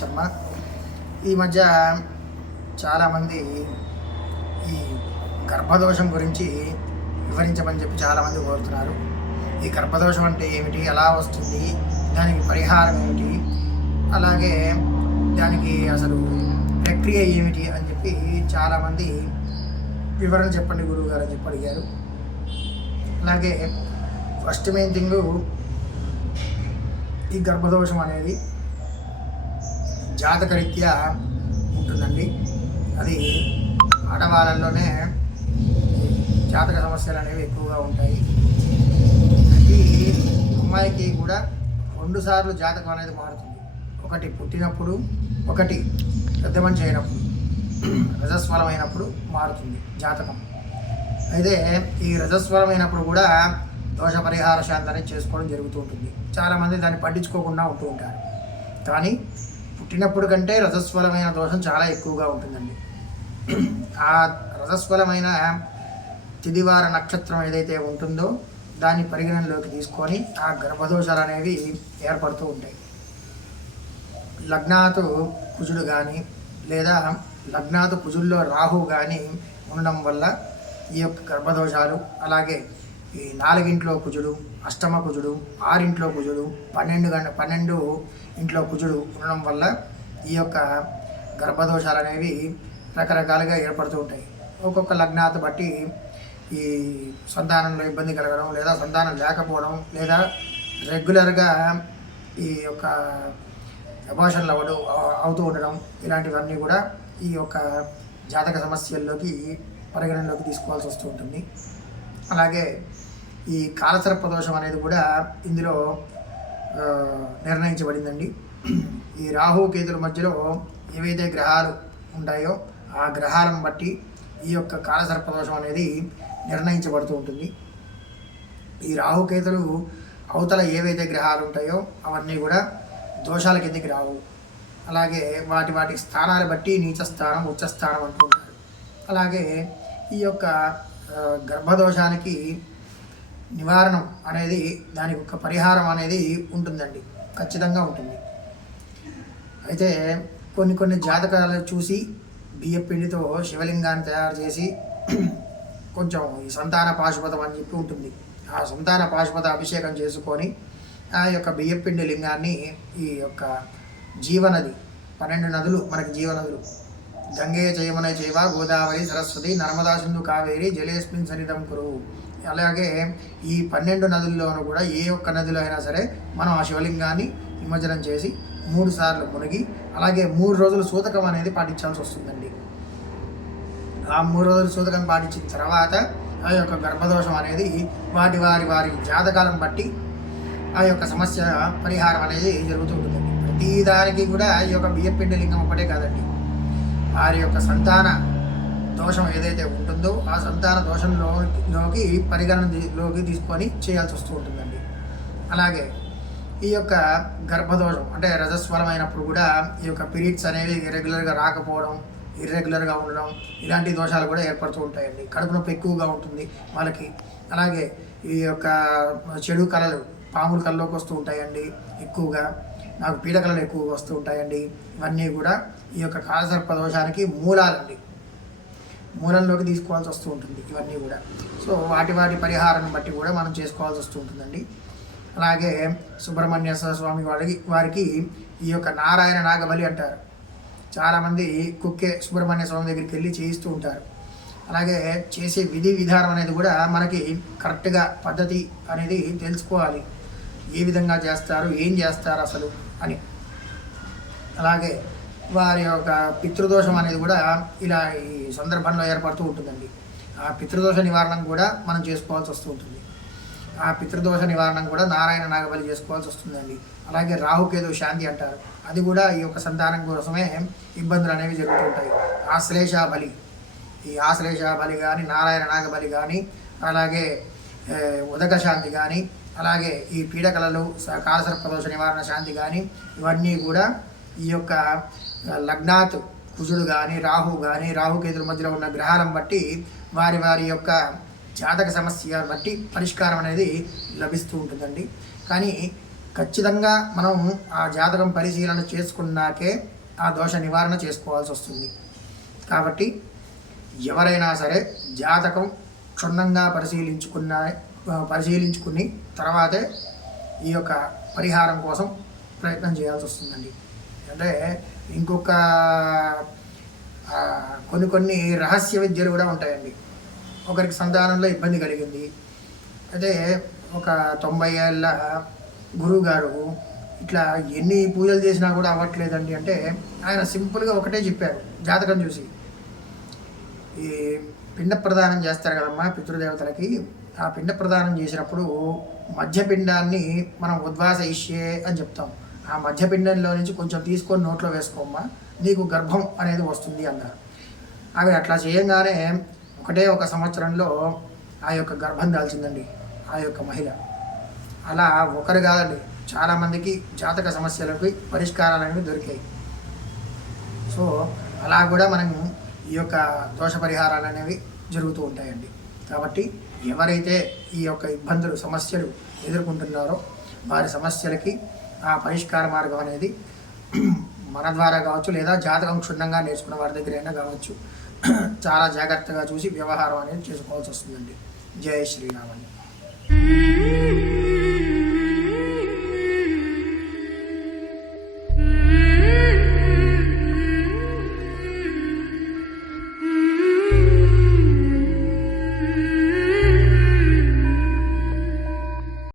శర్మ. ఈ మధ్య చాలామంది ఈ గర్భదోషం గురించి వివరించమని చెప్పి చాలామంది కోరుతున్నారు. ఈ గర్భదోషం అంటే ఏమిటి? ఎలా వస్తుంది? దానికి పరిహారం ఏమిటి? అలాగే దానికి అసలు ప్రక్రియ ఏమిటి? అని చెప్పి చాలామంది వివరణ చెప్పండి గురువు గారు అని చెప్పి అడిగారు. అలాగే ఫస్ట్ మెయిన్ థింగ్ ఈ గర్భదోషం అనేది జాతకరీత్యా ఉంటుందండి. అది ఆడవాళ్ళలోనే జాతక సమస్యలు అనేవి ఎక్కువగా ఉంటాయి. ప్రతి అమ్మాయికి కూడా రెండు సార్లు జాతకం అనేది మారుతుంది. ఒకటి పుట్టినప్పుడు ఒకటి పెద్ద మనిషి అయినప్పుడు రజస్వలమైనప్పుడు మారుతుంది జాతకం. అయితే ఈ రజస్వలమైనప్పుడు కూడా దోష పరిహార శాంతి అనేది చేసుకోవడం జరుగుతూ ఉంటుంది. చాలామంది దాన్ని పట్టించుకోకుండా ఉంటూ ఉంటారు. కానీ పుట్టినప్పుడు కంటే రజస్వలమైన దోషం చాలా ఎక్కువగా ఉంటుందండి. ఆ రజస్వలమైన తిదివార నక్షత్రం ఏదైతే ఉంటుందో దాన్ని పరిగణనలోకి తీసుకొని ఆ గర్భదోషాలు అనేవి ఏర్పడుతూ ఉంటాయి. లగ్నాతు కుజుడు కానీ లేదా లగ్నాతు కుజుల్లో రాహు కానీ ఉండడం వల్ల ఈ యొక్క గర్భదోషాలు అలాగే ఈ నాలుగింట్లో కుజుడు అష్టమ కుజుడు ఆరింట్లో కుజుడు పన్నెండు గంట పన్నెండు ఇంట్లో కుజుడు ఉండడం వల్ల ఈ యొక్క గర్భదోషాలు అనేవి రకరకాలుగా ఏర్పడుతూ ఉంటాయి. ఒక్కొక్క లగ్నాత బట్టి ఈ సంతానంలో ఇబ్బంది కలగడం లేదా సంతానం లేకపోవడం లేదా రెగ్యులర్గా ఈ యొక్క అబార్షన్లు అవ్వడం అవుతూ ఉండడం ఇలాంటివన్నీ కూడా ఈ యొక్క జాతక సమస్యల్లోకి పరిగణనలోకి తీసుకోవాల్సి వస్తూ ఉంటుంది. అలాగే ఈ కాలసర్ప దోషం అనేది కూడా ఇందులో నిర్ణయించబడిందండి. ఈ రాహు కేతుల మధ్యలో ఏవైతే గ్రహాలు ఉంటాయో ఆ గ్రహాలను బట్టి ఈ యొక్క కాలసర్ప దోషం అనేది నిర్ణయించబడుతూ ఉంటుంది. ఈ రాహుకేతులు అవతల ఏవైతే గ్రహాలు ఉంటాయో అవన్నీ కూడా దోషాల కిందకి రావు. అలాగే వాటి వాటి స్థానాలు బట్టి నీచ స్థానం ఉచ్చ స్థానం అంటూ ఉంటారు. అలాగే ఈ యొక్క గర్భదోషానికి నివారణం అనేది దాని యొక్క పరిహారం అనేది ఉంటుందండి. ఖచ్చితంగా ఉంటుంది. అయితే కొన్ని కొన్ని జాతకాలు చూసి బియ్యపిండితో శివలింగాన్ని తయారు చేసి కొంచెం ఈ సంతాన పాశుపతం అని చెప్పి ఉంటుంది. ఆ సంతాన పాశుపత అభిషేకం చేసుకొని ఆ యొక్క బియ్యపిండి లింగాన్ని ఈ యొక్క జీవనది పన్నెండు నదులు మనకి జీవనదులు గంగే జయమున జైవ గోదావరి సరస్వతి నర్మదా సింధు కావేరి జలేస్మిన్ సన్నిధం కురు. అలాగే ఈ పన్నెండు నదుల్లోనూ కూడా ఏ ఒక్క నదిలో అయినా సరే మనం ఆ శివలింగాన్ని నిమజ్జనం చేసి మూడు సార్లు మునిగి అలాగే మూడు రోజులు సూతకం అనేది పాటించాల్సి వస్తుందండి. ఆ మూడు రోజులు సూతకం పాటించిన తర్వాత ఆ యొక్క గర్భదోషం అనేది వాటి వారి వారి జాతకాలం బట్టి ఆ యొక్క సమస్య పరిహారం అనేది జరుగుతూ ఉంటుంది. ప్రతి దానికి కూడా ఈ యొక్క బియ్యపిండి లింగం ఒకటే కాదండి. వారి యొక్క సంతాన దోషం ఏదైతే ఉంటుందో ఆ సంతాన దోషంలోకి లోకి పరిగణనలోకి తీసుకొని చేయాల్సి వస్తూ ఉంటుందండి. అలాగే ఈ యొక్క గర్భదోషం అంటే రజస్వరమైనప్పుడు కూడా ఈ యొక్క పీరియడ్స్ అనేవి రెగ్యులర్గా రాకపోవడం ఇర్రెగ్యులర్గా ఉండడం ఇలాంటి దోషాలు కూడా ఏర్పడుతూ ఉంటాయండి. కడుపు నొప్పి ఎక్కువగా ఉంటుంది వాళ్ళకి. అలాగే ఈ యొక్క చెడు కళలు పాముల కళ్ళలోకి వస్తూ ఉంటాయండి ఎక్కువగా. నాకు పీడకలలు ఎక్కువగా వస్తూ ఉంటాయండి. ఇవన్నీ కూడా ఈ యొక్క కాలసర్ప దోషానికి మూలాలండి. మూలంలోకి తీసుకోవాల్సి వస్తూ ఉంటుంది ఇవన్నీ కూడా. సో వాటి వాటి పరిహారాన్ని బట్టి కూడా మనం చేసుకోవాల్సి వస్తూ ఉంటుందండి. అలాగే సుబ్రహ్మణ్య స్వామి వారికి వారికి ఈ యొక్క నారాయణ నాగబలి అంటారు. చాలామంది కుక్కే సుబ్రహ్మణ్య స్వామి దగ్గరికి వెళ్ళి చేయిస్తూ ఉంటారు. అలాగే చేసే విధి విధానం అనేది కూడా మనకి కరెక్ట్గా పద్ధతి అనేది తెలుసుకోవాలి. ఏ విధంగా చేస్తారు ఏం చేస్తారు అసలు? అని. అలాగే వారి యొక్క పితృదోషం అనేది కూడా ఇలా ఈ సందర్భంలో ఏర్పడుతూ ఉంటుందండి. ఆ పితృదోష నివారణం కూడా మనం చేసుకోవాల్సి వస్తూ ఉంటుంది. ఆ పితృదోష నివారణం కూడా నారాయణ నాగబలి చేసుకోవాల్సి వస్తుందండి. అలాగే రాహుకేతు శాంతి అంటారు. అది కూడా ఈ యొక్క సంతానం కోసమే ఇబ్బందులు అనేవి జరుగుతుంటాయి ఆశ్లేష బలి ఈ ఆశ్లేష బలి కానీ నారాయణ నాగబలి కానీ అలాగే ఉదక శాంతి కానీ అలాగే ఈ పీడకలలు స- కాలసర్పదోష నివారణ శాంతి కానీ ఇవన్నీ కూడా ఈ యొక్క లగ్నాత్ కుజుడు కానీ రాహు కానీ రాహుకేతుల మధ్యలో ఉన్న గ్రహాలను బట్టి వారి వారి యొక్క జాతక సమస్య బట్టి పరిష్కారం అనేది లభిస్తూ ఉంటుందండి. కానీ ఖచ్చితంగా మనం ఆ జాతకం పరిశీలన చేసుకున్నాకే ఆ దోష నివారణ చేసుకోవాల్సి వస్తుంది. కాబట్టి ఎవరైనా సరే జాతకం క్షుణ్ణంగా పరిశీలించుకున్న పరిశీలించుకుని తర్వాతే ఈ యొక్క పరిహారం కోసం ప్రయత్నం చేయాల్సి వస్తుందండి. అంటే ఇంకొక కొన్ని కొన్ని రహస్య విద్యలు కూడా ఉంటాయండి. ఒకరికి సంతానంలో ఇబ్బంది కలిగింది. అయితే ఒక తొంభై ఏళ్ళ గురువు గారు ఇట్లా ఎన్ని పూజలు చేసినా కూడా అవ్వట్లేదండి అంటే ఆయన సింపుల్గా ఒకటే చెప్పారు జాతకం చూసి. ఈ పిండ ప్రదానం చేస్తారు కదమ్మా పితృదేవతలకి ఆ పిండ ప్రదానం చేసినప్పుడు మధ్యపిండాన్ని మనం ఉద్వాస ఇష్యే అని చెప్తాం. ఆ మధ్యపిండంలో నుంచి కొంచెం తీసుకొని నోట్లో వేసుకోమ్మా నీకు గర్భం అనేది వస్తుంది అన్నారు. ఆవిడ అట్లా చేయంగానే ఒకటే ఒక సంవత్సరంలో ఆ యొక్క గర్భం దాల్చిందండి ఆ యొక్క మహిళ. అలా ఒకరు కాదండి చాలామందికి జాతక సమస్యలకు పరిష్కారాలు అనేవి దొరికాయి. సో అలా కూడా మనం ఈ యొక్క దోష పరిహారాలు అనేవి జరుగుతూ ఉంటాయండి. కాబట్టి ఎవరైతే ఈ యొక్క ఇబ్బందులు సమస్యలు ఎదుర్కొంటున్నారో వారి సమస్యలకి ఆ పరిష్కార మార్గం అనేది మన ద్వారా కావచ్చు లేదా జాతకం క్షుణ్ణంగా నేర్చుకున్న వారి దగ్గరైనా కావచ్చు చాలా జాగ్రత్తగా చూసి వ్యవహారం అనేది చేసుకోవాల్సి వస్తుందండి జై శ్రీరామని Mm-hmm.